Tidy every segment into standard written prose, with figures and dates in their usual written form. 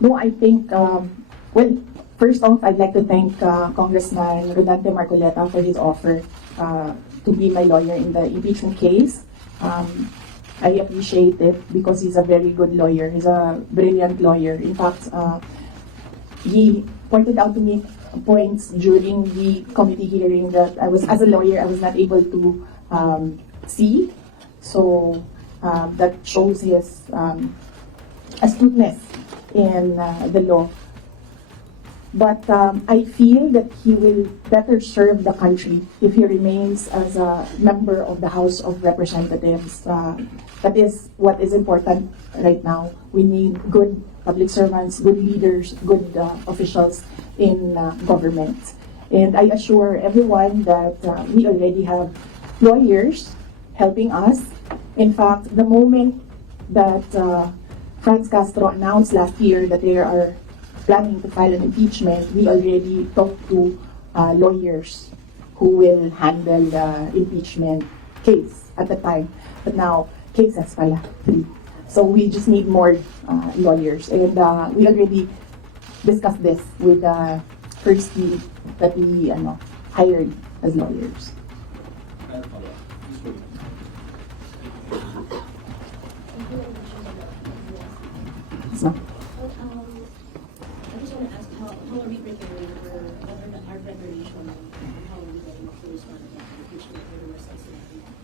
No, I think, well, first off, I'd like to thank Congressman Rodante Marcoleta for his offer to be my lawyer in the impeachment case. I appreciate it because he's a very good lawyer. He's a brilliant lawyer. In fact, he pointed out to me points during the committee hearing that as a lawyer, I was not able to see. So that shows his astuteness in the law. But I feel that he will better serve the country if he remains as a member of the House of Representatives. That is what is important right now. We need good public servants, good leaders, good officials in government. And I assure everyone that we already have lawyers helping us. In fact, the moment that Franz Castro announced last year that they are planning to file an impeachment, we already talked to lawyers who will handle the impeachment case at the time. But now, cases pala, 3. So we just need more lawyers. And we already discussed this with the first team that we hired as lawyers. So, I just want to ask how are we preparing for our preparation and how are we getting the first one of the impeachment for the rest.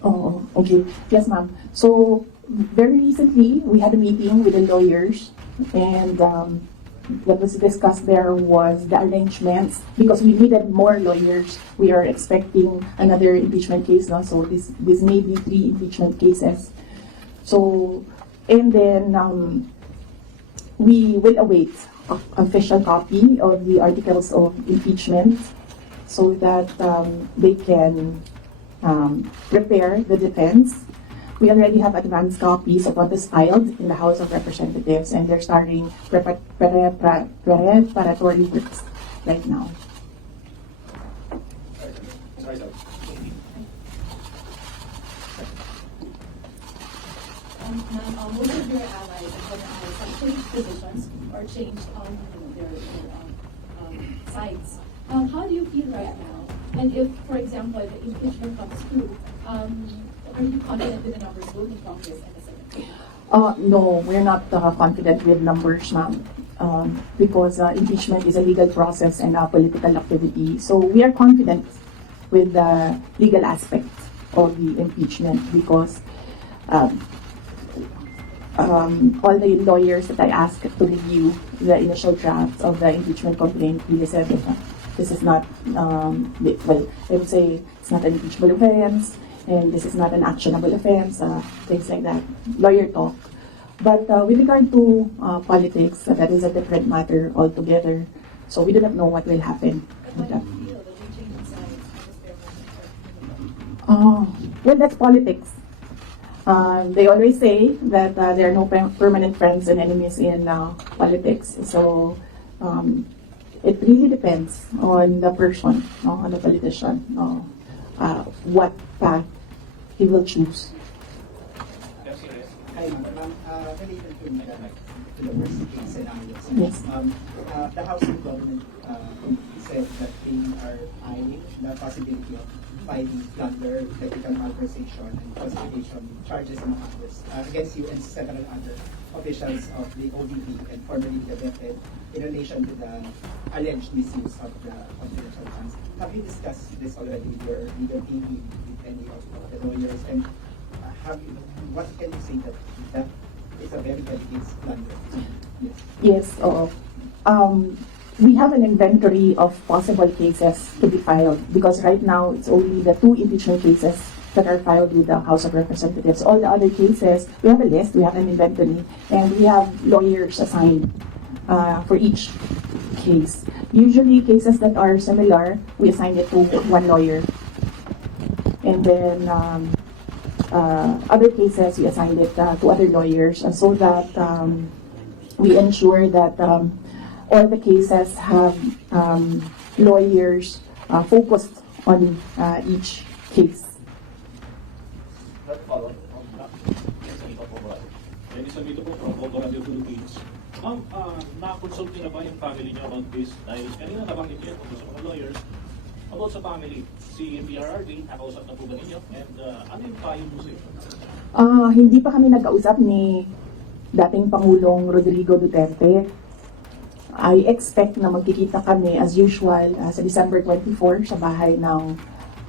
oh, okay. Yes, ma'am. So, very recently, we had a meeting with the lawyers, and what was discussed there was the arrangements, because we needed more lawyers. We are expecting another impeachment case now, so this may be 3 impeachment cases. So, and then we will await an official copy of the articles of impeachment so that they can prepare the defense. We already have advanced copies of what is filed in the House of Representatives, and they're starting preparatory works right now. Most of your allies and former allies have changed positions or changed their sides. How do you feel right now? And if, for example, the impeachment comes through, are you confident with the numbers both in Congress and the Senate? No, we're not confident with numbers, ma'am, because impeachment is a legal process and a political activity. So we are confident with the legal aspect of the impeachment because all the lawyers that I asked to review the initial draft of the impeachment complaint really said that this is not, well, I would say it's not an impeachable offense, and this is not an actionable offense, things like that, lawyer talk. But with regard to politics, that is a different matter altogether. So we do not know what will happen with that. Well, that's politics. They always say that there are no permanent friends and enemies in politics. So it really depends on the person, on the politician, what path he will choose. Hi, ma'am. Related to the worst case scenario. Yes. The House and Government said that they are eyeing the possibility of filing plunder, technical malversation, and falsification charges in Congress against you and several other officials of the OVP and formerly the DepEd in relation to the alleged misuse of the confidential funds. Have you discussed this already with your legal team, with any of the lawyers, and what can you say that is a very delicate plunder? Yes. We have an inventory of possible cases to be filed because right now it's only the 2 impeachment cases that are filed with the House of Representatives. All the other cases, we have a list, we have an inventory, and we have lawyers assigned for each case. Usually cases that are similar, we assign it to 1 lawyer. And then other cases, we assign it to other lawyers so that we ensure that all the cases have lawyers focused on each case. Ma'am, na-consult niyo na ba yung family niyo about this? Dahil kanina nabanggit niyo tungkol sa mga lawyers about sa family. Si PRRD, nakausap na po ba ninyo? And ano yung payo mo sa inyo? Hindi pa kami nagkausap ni dating Pangulong Rodrigo Duterte. I expect na magkikita kami as usual sa December 24 sa bahay ng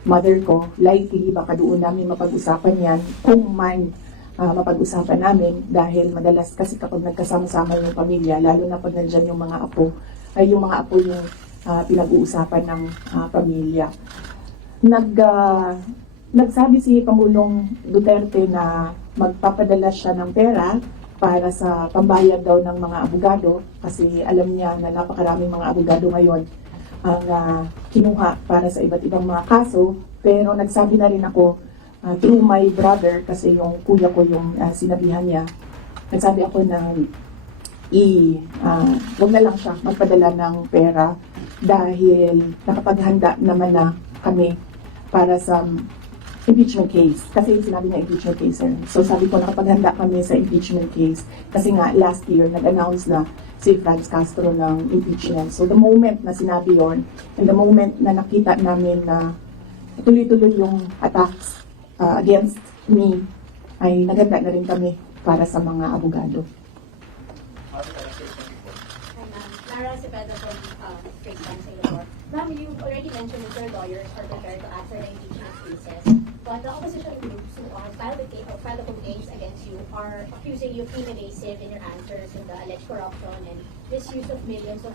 mother ko. Likely baka doon namin mapag-usapan yan kung man mapag-usapan namin, dahil madalas kasi kapag nagkasama-sama yung pamilya, lalo na pag nandyan yung mga apo, ay yung mga apo yung pinag-uusapan ng pamilya. Nagsabi si Pangulong Duterte na magpapadala siya ng pera para sa pambayad daw ng mga abogado, kasi alam niya na napakaraming mga abogado ngayon ang kinuha para sa iba't ibang mga kaso. Pero nagsabi na rin ako through my brother, kasi yung kuya ko yung sinabihan niya, nagsabi ako na wag na lang siya magpadala ng pera dahil nakapaghanda naman na kami para sa impeachment case. Kasi sinabi niya impeachment case, sir. So sabi ko, nakapaghanda kami sa impeachment case kasi nga last year nag-announce na si Franz Castro ng impeachment. So the moment na sinabi yon, and the moment na nakita namin na tuloy-tuloy yung attacks against me, ay naganda na rin kami para sa mga abogado. Lara Cepeda from Straight Time Singapore. Ma'am, you already mentioned that your lawyers are prepared to answer the impeachment cases, but the opposition groups who filed the complaints against you are accusing you of being evasive in your answers in the alleged corruption and misuse of millions of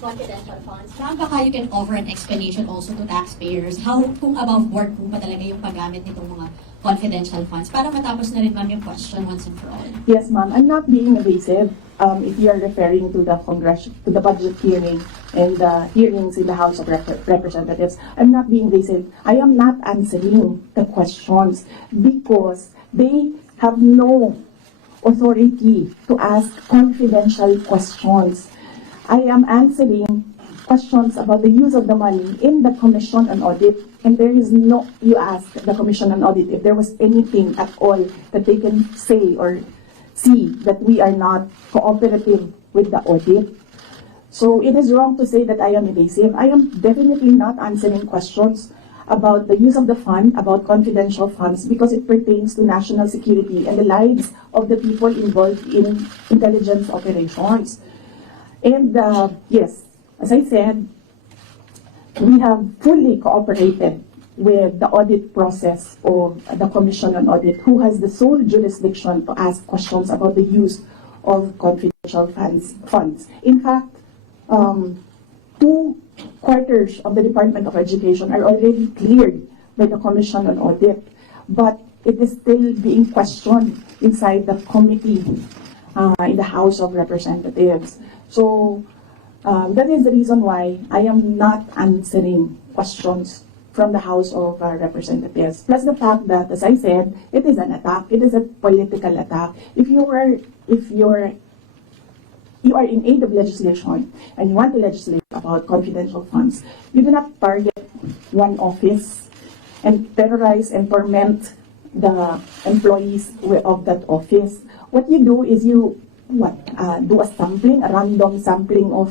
confidential funds. Ma'am, baka you can offer an explanation also to taxpayers how kung above board kung ba talaga yung paggamit nitong mga confidential funds para matapos na rin, ma'am, yung question once and for all. Yes, ma'am. I'm not being evasive. If you are referring to the budget hearing and the hearings in the House of Representatives, I'm not being evasive. I am not answering the questions because they have no authority to ask confidential questions. I am answering questions about the use of the money in the Commission on Audit, and there is no, you asked the Commission on Audit if there was anything at all that they can say or see that we are not cooperative with the audit. So it is wrong to say that I am evasive. I am definitely not answering questions about the use of the fund, about confidential funds, because it pertains to national security and the lives of the people involved in intelligence operations. And yes, as I said, we have fully cooperated with the audit process of the Commission on Audit, who has the sole jurisdiction to ask questions about the use of confidential funds. In fact, 2/4 of the Department of Education are already cleared by the Commission on Audit, but it is still being questioned inside the committee in the House of Representatives. So that is the reason why I am not answering questions from the House of Representatives. Plus the fact that, as I said, it is an attack. It is a political attack. If you are in aid of legislation and you want to legislate about confidential funds, you do not target one office and terrorize and torment the employees of that office. What you do is you do a sampling, a random sampling of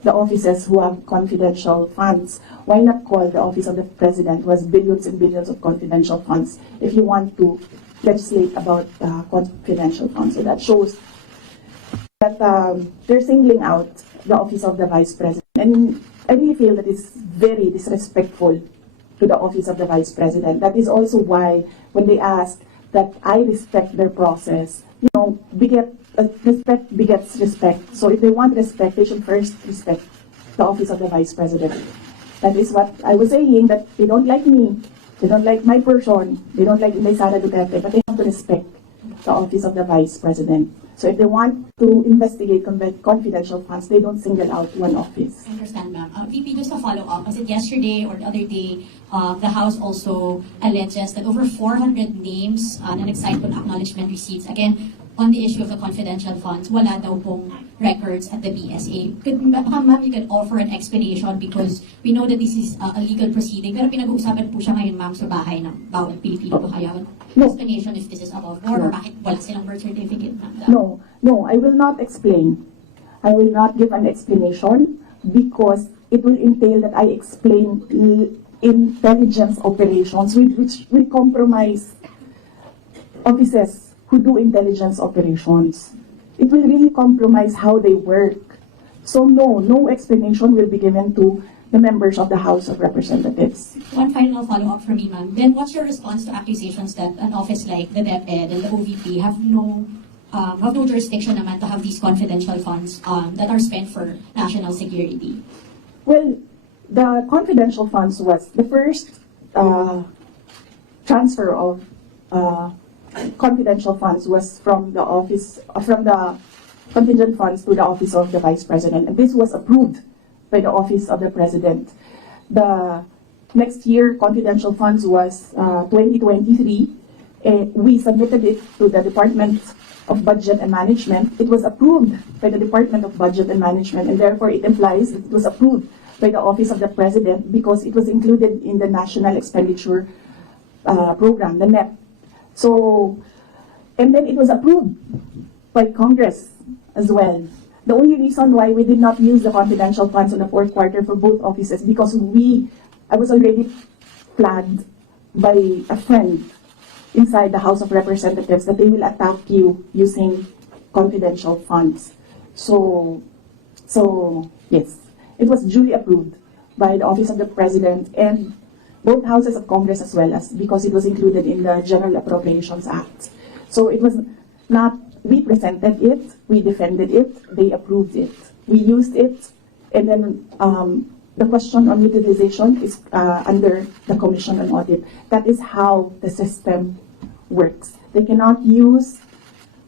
the offices who have confidential funds. Why not call the office of the president, who has billions and billions of confidential funds, if you want to legislate about confidential funds? So that shows that they're singling out the office of the vice president. And I really feel that it's very disrespectful to the office of the vice president. That is also why when they ask that I respect their process, respect begets respect. So if they want respect, they should first respect the office of the vice president. That is what I was saying, that they don't like me, they don't like my person, they don't like Sara Duterte, but they have to respect the office of the vice president. So if they want to investigate confidential funds, they don't single out one office. I understand, ma'am. VP, just a follow-up. Was it yesterday or the other day, the House also alleges that over 400 names na nag-sign on acknowledgement receipts, again, on the issue of the confidential funds, wala daw pong records at the BSA. Ma'am, you can offer an explanation because we know that this is a legal proceeding, pero pinag-uusapan po siya ngayon, ma'am, sa bahay ng bawat Pilipino. Kaya explanation if this is above board or bakit wala silang birth certificate, ma'am. No, I will not explain. I will not give an explanation because it will entail that I explain intelligence operations which will compromise officers who do intelligence operations. It will really compromise how they work. So no explanation will be given to the members of the House of Representatives. One final follow-up from me, ma'am. Then what's your response to accusations that an office like the DepEd and the OVP have no jurisdiction naman to have these confidential funds that are spent for national security? Well, the confidential funds was the first transfer of confidential funds was from the contingent funds to the office of the Vice President, and this was approved by the office of the President. The next year confidential funds was 2023. We submitted it to the Department of Budget and Management. It was approved by the Department of Budget and Management, and therefore it implies that it was approved by the office of the President because it was included in the National Expenditure Program, the NEP. So, and then it was approved by Congress as well. The only reason why we did not use the confidential funds in the fourth quarter for both offices because I was already flagged by a friend inside the House of Representatives that they will attack you using confidential funds. So yes, it was duly approved by the Office of the President and both houses of Congress as well as because it was included in the General Appropriations Act. So it was not, we presented it, we defended it, they approved it. We used it, and then the question on utilization is under the Commission on Audit. That is how the system works. They cannot use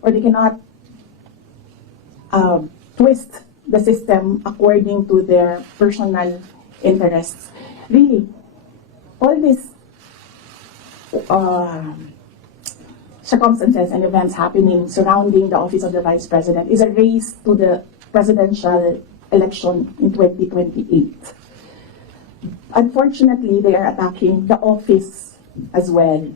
or they cannot twist the system according to their personal interests. Really, all these circumstances and events happening surrounding the office of the Vice President is a race to the presidential election in 2028. Unfortunately, they are attacking the office as well.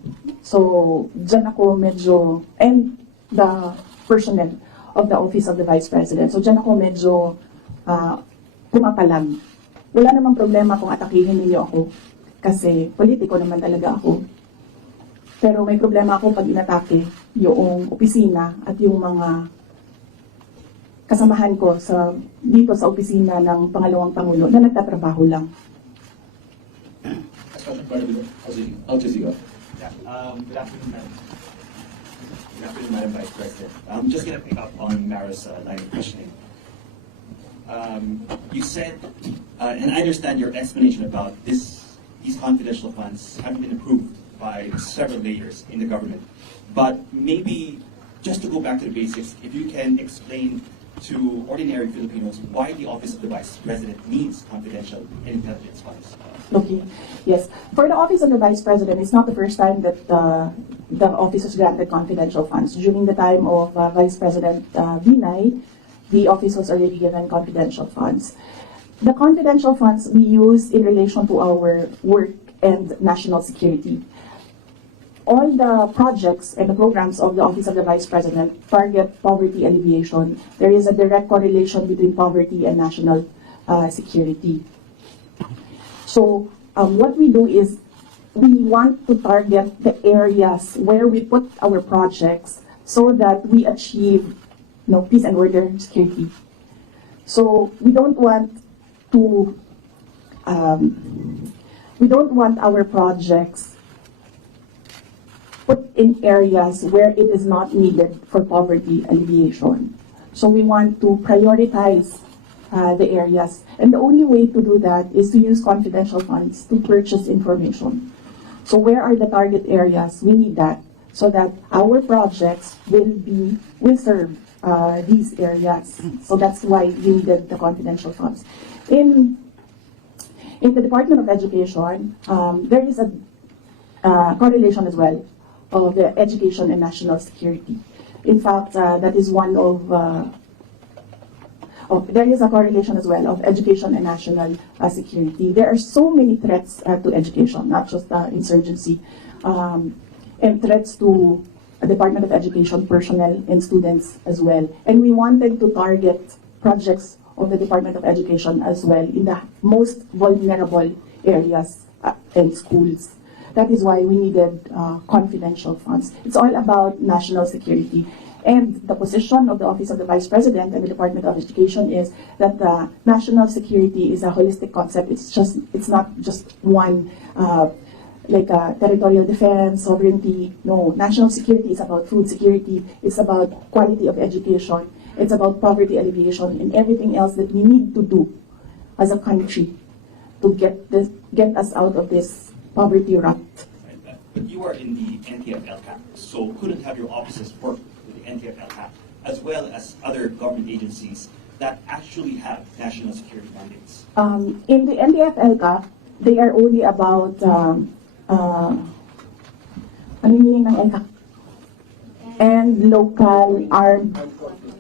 So, dyan ako medyo, and the personnel of the office of the Vice President. So, dyan ako medyo pumapalag. Wala namang problema kung atakihin ninyo ako kasi politiko naman talaga ako. Pero may problema ako pag inatake yung opisina at yung mga kasamahan ko dito sa opisina ng Pangalawang Pangulo na nagtatrabaho lang. I'll just go. Yeah, good afternoon, Madam. Good afternoon, Madam Vice President. I'm just going to pick up on Mara's line of questioning. You said, and I understand your explanation about these confidential funds having been approved by several layers in the government. But maybe, just to go back to the basics, if you can explain to ordinary Filipinos why the Office of the Vice President needs confidential and intelligence funds. Okay, yes. For the Office of the Vice President, it's not the first time that the office was granted confidential funds. During the time of Vice President Binay, the office was already given confidential funds. The confidential funds we use in relation to our work and national security. All the projects and the programs of the Office of the Vice President target poverty alleviation. There is a direct correlation between poverty and national security. So what we do is we want to target the areas where we put our projects so that we achieve peace and order security. So we don't want our projects put in areas where it is not needed for poverty alleviation. So we want to prioritize the areas. And the only way to do that is to use confidential funds to purchase information. So where are the target areas? We need that so that our projects will serve these areas. So that's why we needed the confidential funds. In the Department of Education, there is a correlation as well of the education and national security. In fact, that is one of, there is a correlation as well of education and national security. There are so many threats to education, not just insurgency, and threats to Department of Education personnel and students as well. And we wanted to target projects of the Department of Education as well in the most vulnerable areas and schools. That is why we needed confidential funds. It's all about national security. And the position of the Office of the Vice President and the Department of Education is that national security is a holistic concept. It's not just one, like territorial defense, sovereignty. No, national security is about food security. It's about quality of education. It's about poverty alleviation and everything else that we need to do as a country to get us out of this poverty rut. But you are in the NTF-LCAP, so couldn't have your offices work with the NTF-LCAP as well as other government agencies that actually have national security mandates? In the NTF-LCAP, they are only about ano yung meaning ng LCAP? And local armed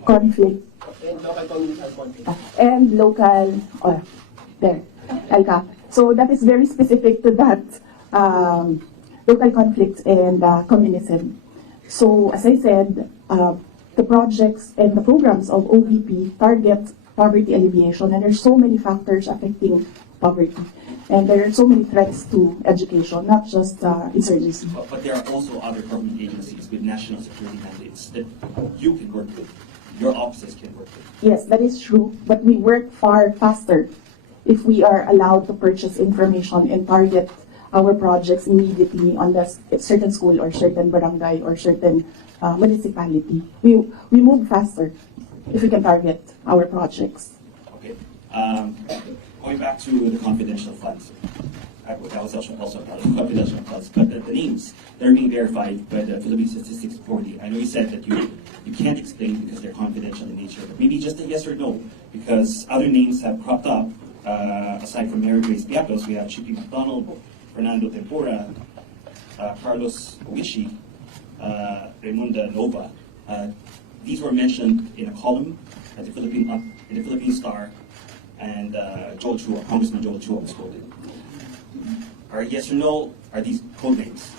conflict. And local community conflict. And local, there, LCAP. So that is very specific to that local conflict and communism. So as I said, the projects and the programs of OVP target poverty alleviation, and there's so many factors affecting poverty. And there are so many threats to education, not just insurgency. But there are also other government agencies with national security mandates that you can work with, your offices can work with. Yes, that is true, but we work far faster if we are allowed to purchase information and target our projects immediately on the certain school or certain barangay or certain municipality. We move faster if we can target our projects. Okay. Going back to the confidential funds, that was also part of the confidential funds, but the names, they're being verified by the Philippine Statistics Authority. I know you said that you can't explain because they're confidential in nature, but maybe just a yes or no, because other names have cropped up. Aside from Mary Grace Biatos, we have Chippy McDonald, Fernando Tempura, Carlos Owishi, Raymunda Nova. These were mentioned in a column at the Philippine Star, and Joel Chua, Congressman Joel Chua was quoted. Are yes or no, are these code names?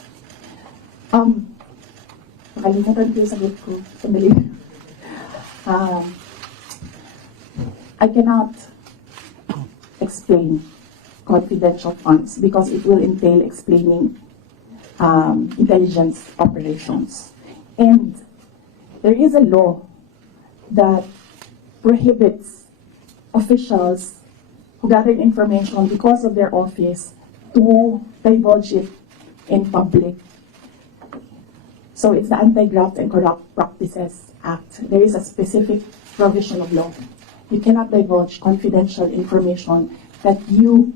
Nakalimutan ko yung sagot ko. Sandali. I cannot explain confidential funds because it will entail explaining intelligence operations. And there is a law that prohibits officials who gather information because of their office to divulge it in public. So it's the Anti-Graft and Corrupt Practices Act. There is a specific provision of law. You cannot divulge confidential information that you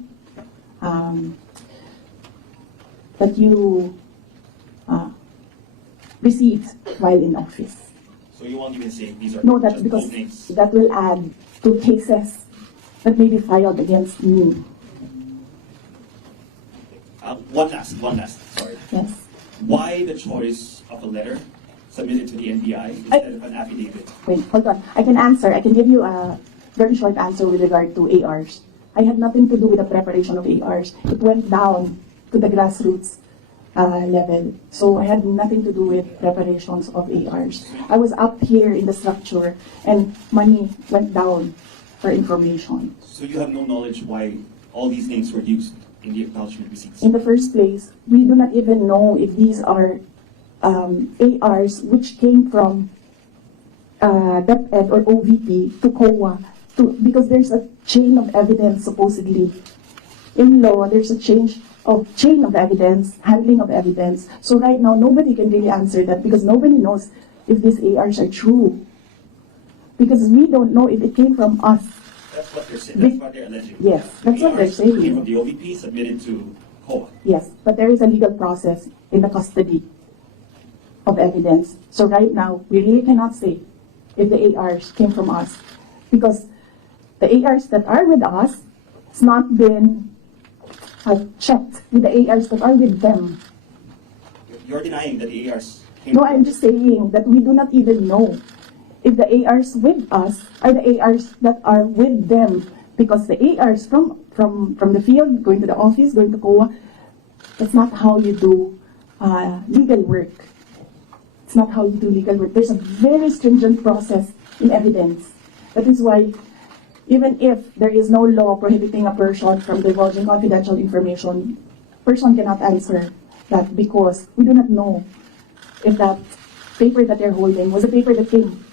received while in office. So you won't even say these are No, that's just because code names? that will add to cases that may be filed against me. One last, sorry. Yes. Why the choice of a letter submitted to the NBI instead of an affidavit? Wait, hold on. I can answer. I can give you a very short answer with regard to ARs. I had nothing to do with the preparation of ARs. It went down to the grassroots level. So I had nothing to do with preparations of ARs. I was up here in the structure and money went down for information. So you have no knowledge why all these names were used in the acknowledgement receipts? In the first place, we do not even know if these are ARs which came from DepEd or OVP to COA, because there's a chain of evidence supposedly. In law, there's a chain of evidence, handling of evidence. So right now, nobody can really answer that because nobody knows if these ARs are true. Because we don't know if it came from us. That's what they're saying. That's what they're alleging. Yes, that's what they're ARs saying. Came from the OVP submitted to COA. Yes, but there is a legal process in the custody of evidence. So right now, we really cannot say if the ARs came from us because the ARs that are with us has not been checked with the ARs that are with them. You're denying that the ARs No, I'm just saying that we do not even know if the ARs with us are the ARs that are with them, because the ARs from the field, going to the office, going to COA, that's not how you do legal work. It's not how you do legal work. There's a very stringent process in evidence. That is why, even if there is no law prohibiting a person from divulging confidential information, person cannot answer that, because we do not know if that paper that they're holding was a paper that came